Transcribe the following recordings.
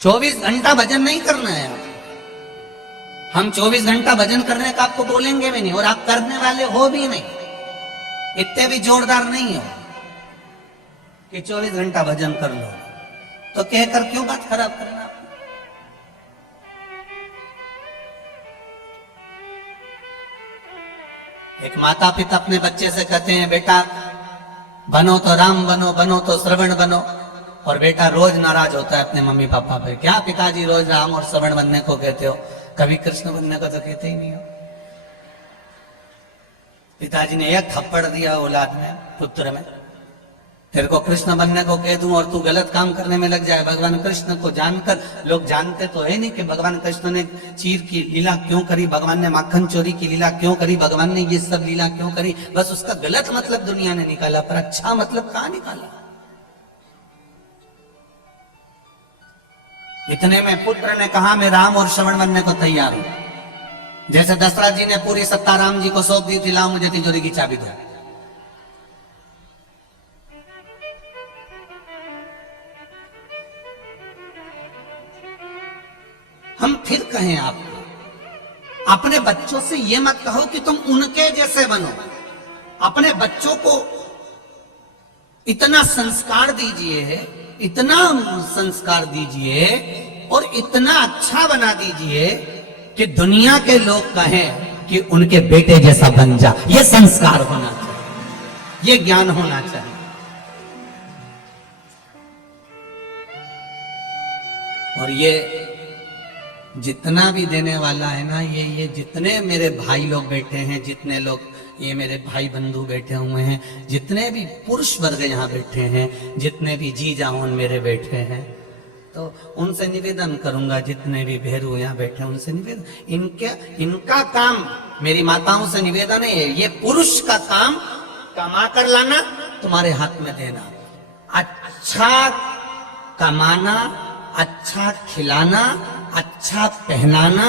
24 घंटा भजन नहीं करना है आप। हम 24 घंटा भजन करने का आपको बोलेंगे भी नहीं, और आप करने वाले हो भी नहीं, इतने भी जोरदार नहीं हो कि 24 घंटा भजन कर लो। तो कहकर क्यों बात खराब करना आप? एक माता पिता अपने बच्चे से कहते हैं, बेटा बनो तो राम बनो, बनो तो श्रवण बनो, और बेटा रोज नाराज होता है अपने मम्मी पापा पे। क्या पिताजी रोज राम और श्रवण बनने को कहते हो, कभी कृष्ण बनने को तो कहते ही नहीं हो। पिताजी ने एक थप्पड़ दिया औलाद में, पुत्र में, तेरे को कृष्ण बनने को कह दूं और तू गलत काम करने में लग जाए। भगवान कृष्ण को जानकर, लोग जानते तो है नहीं कि भगवान कृष्ण ने चीर की लीला क्यों करी, भगवान ने माखन चोरी की लीला क्यों करी, भगवान ने ये सब लीला क्यों करी। बस उसका गलत मतलब दुनिया ने निकाला, पर अच्छा मतलब कहां निकाला। इतने में पुत्र ने कहा, मैं राम और श्रवण बनने को तैयार हूं। जैसे दशरथ जी ने पूरी सत्ता राम जी को सौंप दी थी, लाओ मुझे तिजोरी की चाबी दो। हम फिर कहें आपको, अपने बच्चों से यह मत कहो कि तुम उनके जैसे बनो। अपने बच्चों को इतना संस्कार दीजिए, इतना संस्कार दीजिए और इतना अच्छा बना दीजिए कि दुनिया के लोग कहें कि उनके बेटे जैसा बन जा। यह संस्कार होना चाहिए, यह ज्ञान होना चाहिए। और ये जितना भी देने वाला है ना, ये जितने मेरे भाई लोग बैठे हैं, जितने लोग ये मेरे भाई बंधु बैठे हुए हैं, जितने भी पुरुष वर्ग यहाँ बैठे हैं, जितने भी जी जाऊन मेरे बैठे हैं, तो उनसे निवेदन करूंगा, जितने भी भेरू यहाँ बैठे हैं उनसे निवेदन, इनका काम, मेरी माताओं से निवेदन है, ये पुरुष का काम कमा कर लाना, तुम्हारे हाथ में देना। अच्छा कमाना, अच्छा खिलाना, अच्छा पहनाना,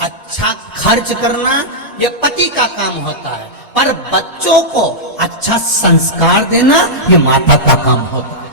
अच्छा खर्च करना, यह पति का काम होता है। पर बच्चों को अच्छा संस्कार देना, यह माता का काम होता है।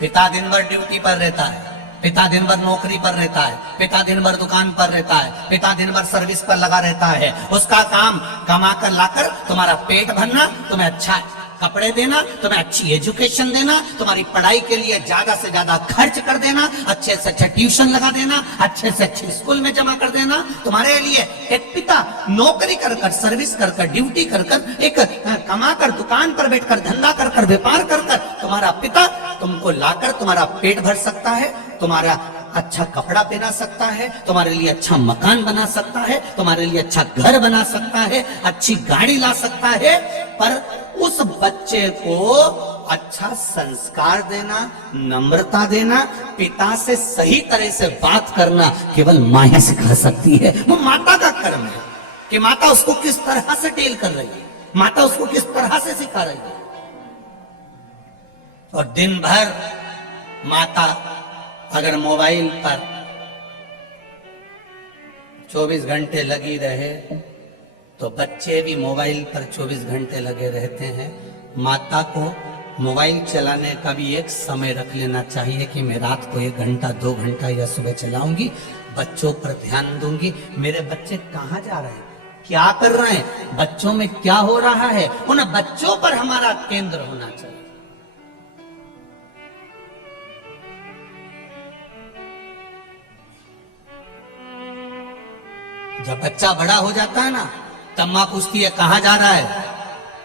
पिता दिन भर ड्यूटी पर रहता है, पिता दिन भर नौकरी पर रहता है, पिता दिन भर दुकान पर रहता है, पिता दिन भर सर्विस पर लगा रहता है। उसका काम कमा कर लाकर तुम्हारा पेट भरना, तुम्हें अच्छा कपड़े देना, तुम्हें अच्छी एजुकेशन देना, तुम्हारी पढ़ाई के लिए ज्यादा से ज्यादा खर्च कर देना, अच्छे से अच्छा ट्यूशन लगा देना, अच्छे से अच्छे स्कूल में जमा कर देना। तुम्हारे लिए एक पिता नौकरी कर कर, सर्विस कर कर, ड्यूटी कर कर, एक कमा कर, दुकान पर बैठकर, धंधा कर कर, व्यापार कर कर, तुम्हारा पिता तुमको लाकर तुम्हारा पेट भर सकता है, तुम्हारा अच्छा कपड़ा पहना सकता है, तुम्हारे लिए अच्छा मकान बना सकता है, तुम्हारे लिए अच्छा घर बना सकता है, अच्छी गाड़ी ला सकता है। पर उस बच्चे को अच्छा संस्कार देना, नम्रता देना, पिता से सही तरह से बात करना केवल मां ही सिखा सकती है। वो माता का कर्म है कि माता उसको किस तरह से टेल कर रही है, माता उसको किस तरह से सिखा रही है। और दिन भर माता अगर मोबाइल पर 24 घंटे लगी रहे, तो बच्चे भी मोबाइल पर 24 घंटे लगे रहते हैं। माता को मोबाइल चलाने का भी एक समय रख लेना चाहिए कि मैं रात को 1 घंटा 2 घंटा या सुबह चलाऊंगी, बच्चों पर ध्यान दूंगी। मेरे बच्चे कहाँ जा रहे हैं, क्या कर रहे हैं, बच्चों में क्या हो रहा है, उन बच्चों पर हमारा केंद्र होना चाहिए। जब बच्चा बड़ा हो जाता है ना, तब मां पूछती है कहां जा रहा है।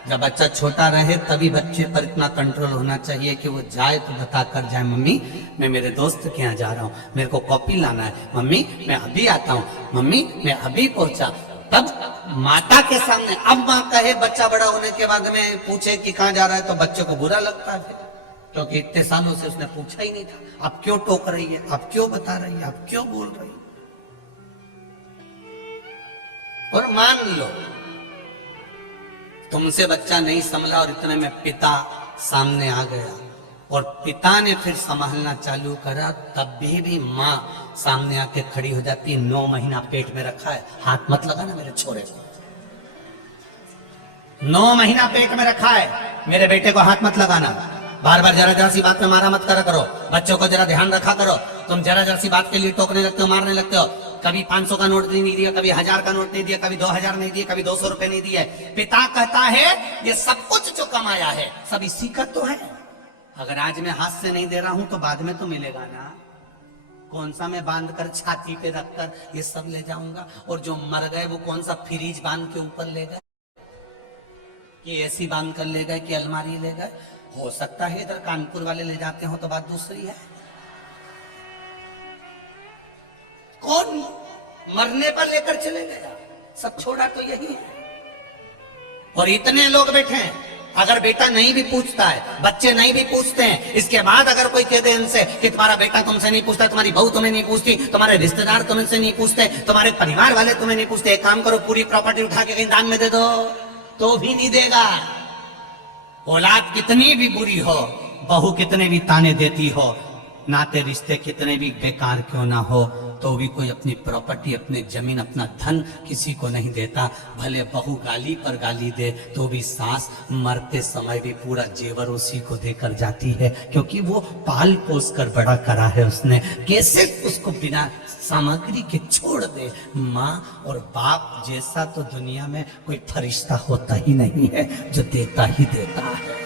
जब बच्चा छोटा रहे तभी बच्चे पर इतना कंट्रोल होना चाहिए कि वो जाए तो बता कर जाए, मम्मी मैं मेरे दोस्त के यहाँ जा रहा हूँ, मेरे को कॉपी लाना है, मम्मी मैं अभी आता हूँ, मम्मी मैं अभी पहुंचा। तब माता के सामने, अब माँ कहे बच्चा बड़ा होने के बाद में पूछे कि कहाँ जा रहा है, तो बच्चे को बुरा लगता है फिर, क्योंकि इतने सालों से उसने पूछा ही नहीं था। आप क्यों टोक रही है, आप क्यों बता रही है, आप क्यों बोल रही है। और मान लो तुमसे बच्चा नहीं संभला और इतने में पिता सामने आ गया और पिता ने फिर संभालना चालू करा, तब भी मां सामने आके खड़ी हो जाती, 9 महीना पेट में रखा है, हाथ मत लगाना मेरे छोरे को। 9 महीना पेट में रखा है, मेरे बेटे को हाथ मत लगाना। बार बार जरा जरा सी बात में मारा मत करा करो, बच्चों को जरा ध्यान रखा करो। तुम जरा जरा सी बात के लिए टोकने लगते हो, मारने लगते हो। कभी 500 का नोट नहीं दिया, कभी 1000 का नोट नहीं दिया, कभी 2000 नहीं दिया, कभी 200 रुपए नहीं दिए। पिता कहता है ये सब कुछ जो कमाया है सब इसी का तो है। अगर आज मैं हाथ से नहीं दे रहा हूं तो बाद में तो मिलेगा ना। कौन सा मैं बांध कर छाती पे रखकर ये सब ले जाऊंगा? और जो मर गए वो कौन सा फ्रिज बांध के ऊपर ले गए, कि एसी बांध कर ले गए, कि अलमारी ले गए? हो सकता है इधर कानपुर वाले ले जाते हो तो बात दूसरी है। कौन मरने पर लेकर चले गया? सब छोड़ा तो यही है। और इतने लोग बैठे हैं, अगर बेटा नहीं भी पूछता है, बच्चे नहीं भी पूछते हैं, इसके बाद अगर कोई कह दे इनसे कि तुम्हारा बेटा तुमसे नहीं पूछता, तुम्हारी बहू तुम्हें नहीं पूछती, तुम्हारे रिश्तेदार तुमसे नहीं पूछते, तुम्हारे परिवार वाले तुम्हें नहीं पूछते, एक काम करो पूरी प्रॉपर्टी उठा के कहीं दान में दे दो, तो भी नहीं देगा। औलाद कितनी भी बुरी हो, बहू कितने भी ताने देती हो, नाते रिश्ते कितने भी बेकार क्यों ना हो, तो भी कोई अपनी प्रॉपर्टी, अपनी जमीन, अपना धन किसी को नहीं देता। भले बहू गाली पर गाली दे तो भी सास मरते समय भी पूरा जेवर उसी को देकर जाती है, क्योंकि वो पाल पोस कर बड़ा करा है उसने। कैसे उसको बिना सामग्री के छोड़ दे? माँ और बाप जैसा तो दुनिया में कोई फरिश्ता होता ही नहीं है, जो देता ही देता है।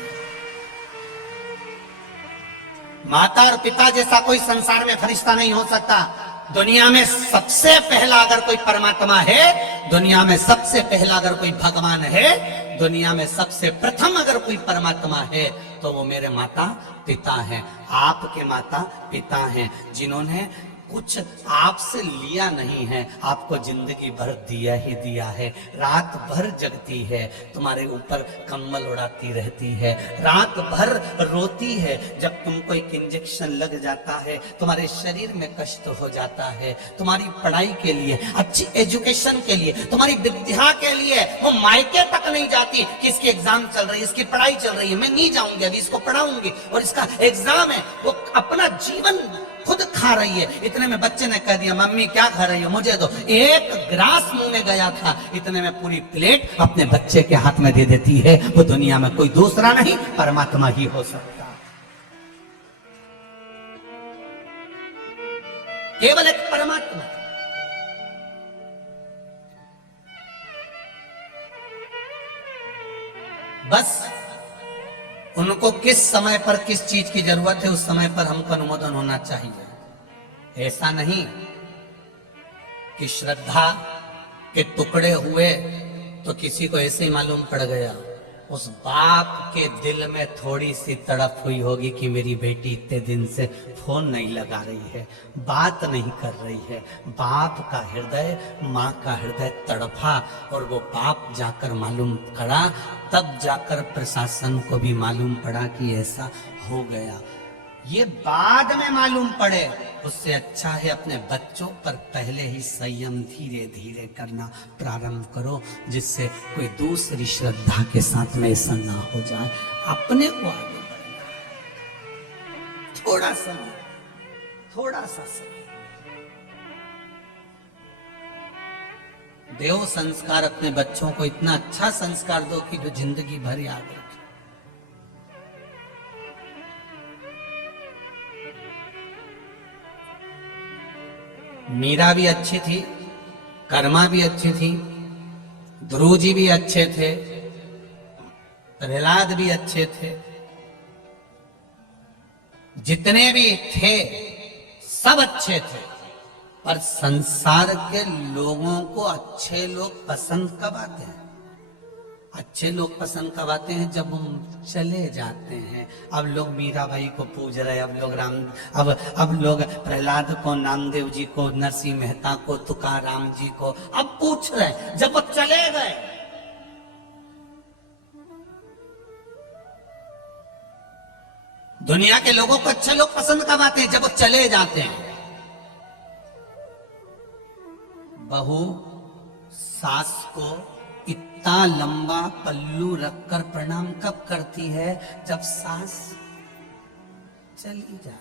माता और पिता जैसा कोई संसार में फरिश्ता नहीं हो सकता। दुनिया में सबसे पहला अगर कोई परमात्मा है, दुनिया में सबसे पहला अगर कोई भगवान है, दुनिया में सबसे प्रथम अगर कोई परमात्मा है तो वो मेरे माता पिता हैं, आपके माता पिता हैं, जिन्होंने कुछ आपसे लिया नहीं है, आपको जिंदगी भर दिया ही दिया है। रात भर जगती है, तुम्हारे ऊपर कंबल उड़ाती रहती है, रात भर रोती है जब तुमको एक इंजेक्शन लग जाता है, तुम्हारे शरीर में कष्ट हो जाता है, तुम्हारी पढ़ाई के लिए, अच्छी एजुकेशन के लिए, तुम्हारी विद्या के लिए वो मायके तक नहीं जाती कि इसकी एग्जाम चल रही है, इसकी पढ़ाई चल रही है, मैं नहीं जाऊंगी, अभी इसको पढ़ाऊंगी और इसका एग्जाम है। वो अपना जीवन खुद खा रही है। इतने में बच्चे ने कह दिया मम्मी क्या खा रही हो, मुझे दो। एक ग्रास मुंह में गया था, इतने में पूरी प्लेट अपने बच्चे के हाथ में दे देती है। वो दुनिया में कोई दूसरा नहीं, परमात्मा ही हो सकता, केवल एक परमात्मा। बस उनको किस समय पर किस चीज की जरूरत है, उस समय पर हमको अनुमोदन होना चाहिए। ऐसा नहीं कि श्रद्धा के टुकड़े हुए तो किसी को ऐसे ही मालूम पड़ गया, उस बाप के दिल में थोड़ी सी तड़प हुई होगी कि मेरी बेटी इतने दिन से फोन नहीं लगा रही है, बात नहीं कर रही है। बाप का हृदय, माँ का हृदय तड़पा और वो बाप जाकर मालूम करा, तब जाकर प्रशासन को भी मालूम पड़ा कि ऐसा हो गया। ये बाद में मालूम पड़े, उससे अच्छा है अपने बच्चों पर पहले ही संयम धीरे धीरे करना प्रारंभ करो, जिससे कोई दूसरी श्रद्धा के साथ में ऐसा ना हो जाए। अपने को आगे बढ़ना, थोड़ा समय, थोड़ा सा समय देव संस्कार, अपने बच्चों को इतना अच्छा संस्कार दो कि जो जिंदगी भर याद रखे। मीरा भी अच्छी थी, कर्मा भी अच्छी थी, ध्रुव जी भी अच्छे थे, प्रहलाद भी अच्छे थे, जितने भी थे सब अच्छे थे। पर संसार के लोगों को अच्छे लोग पसंद कब आते हैं? अच्छे लोग पसंद कब आते हैं? जब हम चले जाते हैं। अब लोग मीराबाई को पूज रहे, अब लोग अब लोग प्रहलाद को, नामदेव जी को, नरसिंह मेहता को, तुकाराम जी को अब पूछ रहे, जब वो चले गए। दुनिया के लोगों को अच्छे लोग पसंद कब आते हैं? जब वो चले जाते हैं। बहू सास को इतना लंबा पल्लू रखकर प्रणाम कब करती है? जब सास चली जाती है।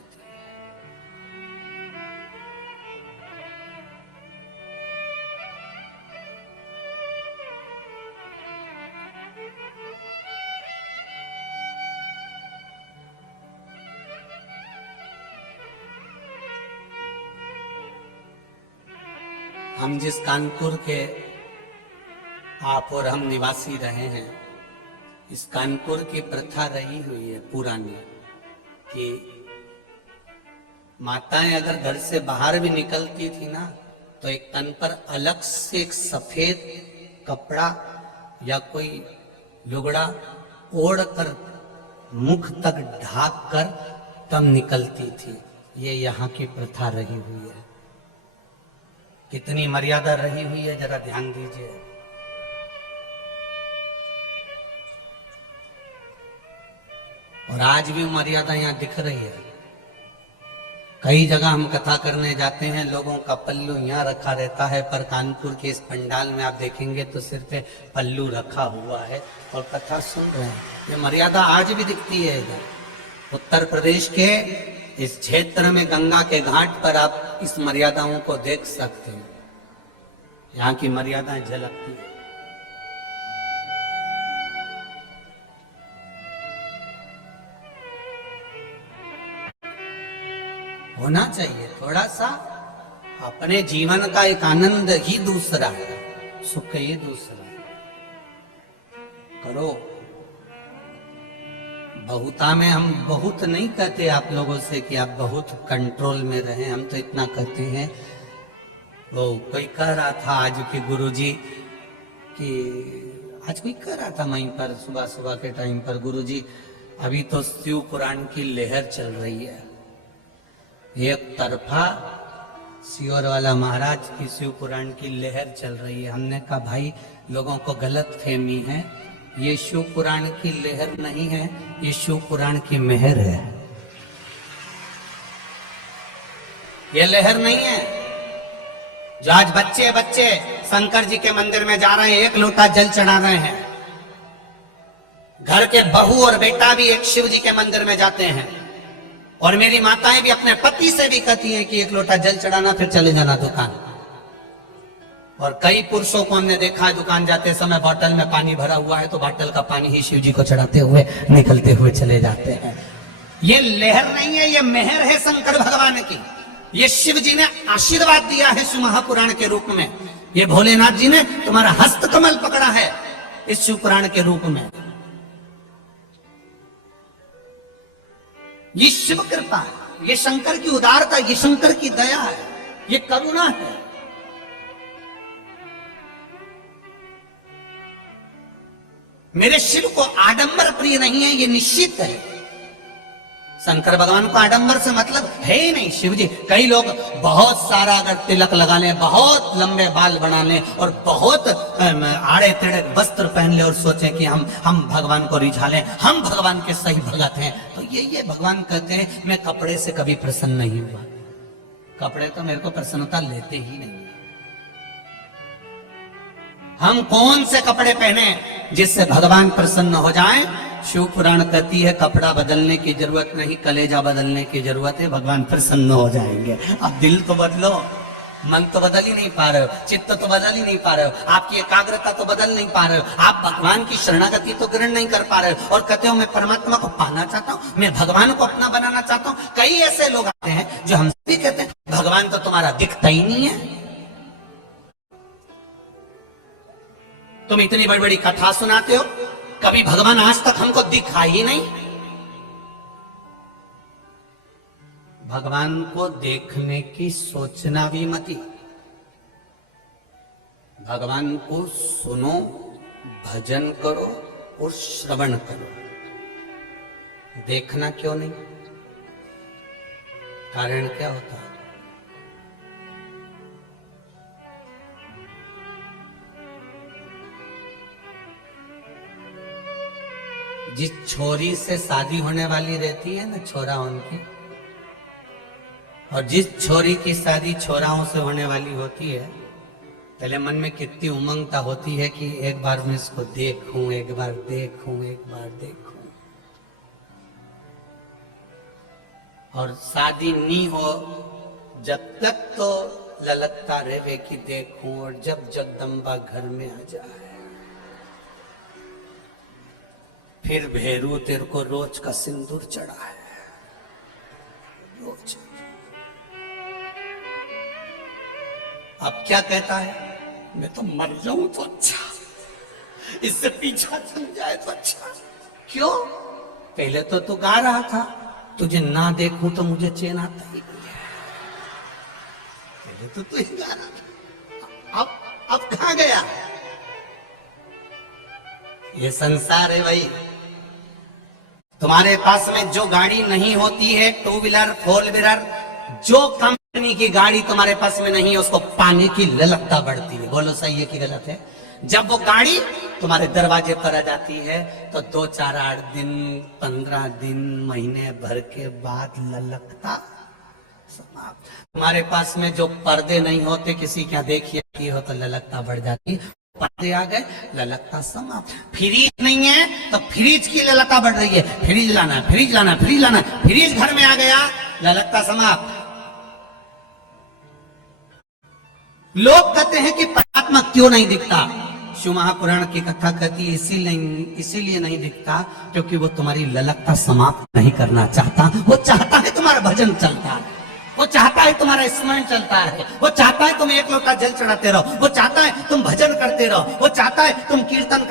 हम जिस कानपुर के आप और हम निवासी रहे हैं, इस कानपुर की प्रथा रही हुई है पुरानी कि माताएं अगर घर से बाहर भी निकलती थी ना, तो एक तन पर अलग से एक सफेद कपड़ा या कोई लुगड़ा ओढ़ कर मुख तक ढाक कर तब निकलती थी। ये यहाँ की प्रथा रही हुई है। कितनी मर्यादा रही हुई है, जरा ध्यान दीजिए। और आज भी मर्यादा यहाँ दिख रही है। कई जगह हम कथा करने जाते हैं, लोगों का पल्लू यहाँ रखा रहता है, पर कानपुर के इस पंडाल में आप देखेंगे तो सिर पे पल्लू रखा हुआ है और कथा सुन रहे हैं। ये मर्यादा आज भी दिखती है। इधर उत्तर प्रदेश के इस क्षेत्र में गंगा के घाट पर आप इस मर्यादाओं को देख सकते हैं। यहाँ की मर्यादाएं झलकती है। होना चाहिए थोड़ा सा। अपने जीवन का एक आनंद ही दूसरा है, सुख ही दूसरा है। करो। बहुता में हम बहुत नहीं कहते आप लोगों से कि आप बहुत कंट्रोल में रहें, हम तो इतना कहते हैं। वो कोई कह रहा था आज के गुरुजी कि आज कोई कह रहा था वहीं पर सुबह सुबह के टाइम पर, गुरुजी अभी तो शिव पुराण की लहर चल रही है, एक तरफा सियोर वाला महाराज की शिव पुराण की लहर चल रही है। हमने कहा भाई लोगों को गलत फहमी है, ये शिव पुराण की लहर नहीं है, ये शिव पुराण की मेहर है। ये लहर नहीं है। जो आज बच्चे बच्चे शंकर जी के मंदिर में जा रहे हैं, एक लोटा जल चढ़ा रहे हैं। घर के बहू और बेटा भी एक शिव जी के मंदिर में जाते हैं। और मेरी माताएं भी अपने पति से भी कहती हैं कि एक लोटा जल चढ़ाना फिर चले जाना दुकान। और कई पुरुषों को हमने देखा है दुकान जाते समय बोतल में पानी भरा हुआ है तो बोतल का पानी ही शिव जी को चढ़ाते हुए निकलते हुए चले जाते हैं। ये लहर नहीं है, ये मेहर है शंकर भगवान की। ये शिव जी ने आशीर्वाद दिया है शिव महापुराण के रूप में। ये भोलेनाथ जी ने तुम्हारा हस्त कमल पकड़ा है इस शिव पुराण के रूप में। ये शिव कृपा है, ये शंकर की उदारता, ये शंकर की दया है, ये करुणा है। मेरे शिव को आडंबर प्रिय नहीं है, ये निश्चित है। शंकर भगवान को आडंबर से मतलब है ही नहीं। शिव जी, कई लोग बहुत सारा अगर तिलक लगा लें, बहुत लंबे बाल बना लें और बहुत आड़े टेढ़े वस्त्र पहन ले और सोचें कि हम भगवान को रिझा लें, हम भगवान के सही भगत हैं, तो ये भगवान कहते हैं मैं कपड़े से कभी प्रसन्न नहीं हुआ। कपड़े तो मेरे को प्रसन्नता लेते ही नहीं। हम कौन से कपड़े पहने जिससे भगवान प्रसन्न हो जाएं? शिव पुराण कहती है कपड़ा बदलने की जरूरत नहीं, कलेजा बदलने की जरूरत है, भगवान प्रसन्न हो जाएंगे। अब दिल तो बदलो, मन तो बदल ही नहीं पा रहे हो, चित्त तो बदल ही नहीं पा रहे हो, आपकी एकाग्रता तो बदल नहीं पा रहे हो, आप भगवान की शरणागति तो ग्रहण नहीं कर पा रहे हो और कहते हो मैं परमात्मा को पाना चाहता हूँ, मैं भगवान को अपना बनाना चाहता हूँ। कई ऐसे लोग आते हैं जो हमसे भी कहते हैं भगवान तो तुम्हारा दिखता ही नहीं है। तुम इतनी बड़ी बड़ी कथा सुनाते हो, कभी भगवान आज तक हमको दिखा ही नहीं। भगवान को देखने की सोचना भी मत। भगवान को सुनो, भजन करो और श्रवण करो। देखना क्यों नहीं? कारण क्या होता है? जिस छोरी से शादी होने वाली रहती है ना, छोरा उनकी, और जिस छोरी की शादी छोराओं से होने वाली होती है, पहले मन में कितनी उमंगता होती है कि एक बार मैं इसको देखूं, एक बार देखूं, एक बार देखूं। और शादी नहीं हो जब तक तो ललकता रहे कि देखूं, और जब जगदम्बा घर में आ जाए फिर भेरू तेरे को रोज का सिंदूर चढ़ा है, रोज। अब क्या कहता है, मैं तो मर जाऊं तो अच्छा, इससे पीछा छूट जाए तो अच्छा। क्यों? पहले तो तू गा रहा था, तुझे ना देखूं तो मुझे चैन आता ही नहीं है। पहले तो तू ही गा रहा था, अब कहां गया? ये संसार है भाई। तुम्हारे पास में जो गाड़ी नहीं होती है, 2 व्हीलर 4 व्हीलर, जो कंपनी की गाड़ी तुम्हारे पास में नहीं है, उसको पाने की ललकता बढ़ती है। बोलो सही है कि गलत है? जब वो गाड़ी तुम्हारे दरवाजे पर आ जाती है तो 2 4 8 दिन 15 दिन महीने भर के बाद ललकता समाप्त। तुम्हारे पास में जो पर्दे नहीं होते, किसी क्या देखिए हो तो ललकता बढ़ जाती, पर्दे आ गए ललकता समाप्त। फ्रिज नहीं है तो फ्रिज की ललकता बढ़ रही है, फ्रिज लाना है, फ्रिज लाना है, फ्रिज लाना है, फ्रिज घर में आ गया ललकता समाप्त। लोग कहते हैं कि परमात्मा क्यों नहीं दिखता? शिव महापुराण की कथा कहती है इसीलिए नहीं दिखता क्योंकि वो तुम्हारी ललकता समाप्त नहीं करना चाहता। वो चाहता है तुम्हारा भजन चलता है, वो चाहता है तुम्हारा स्मरण चलता है, वो चाहता है तुम 1 लोटा जल चढ़ाते रहो, वो चाहता है तुम भजन करते रहो, वो चाहता है तुम कीर्तन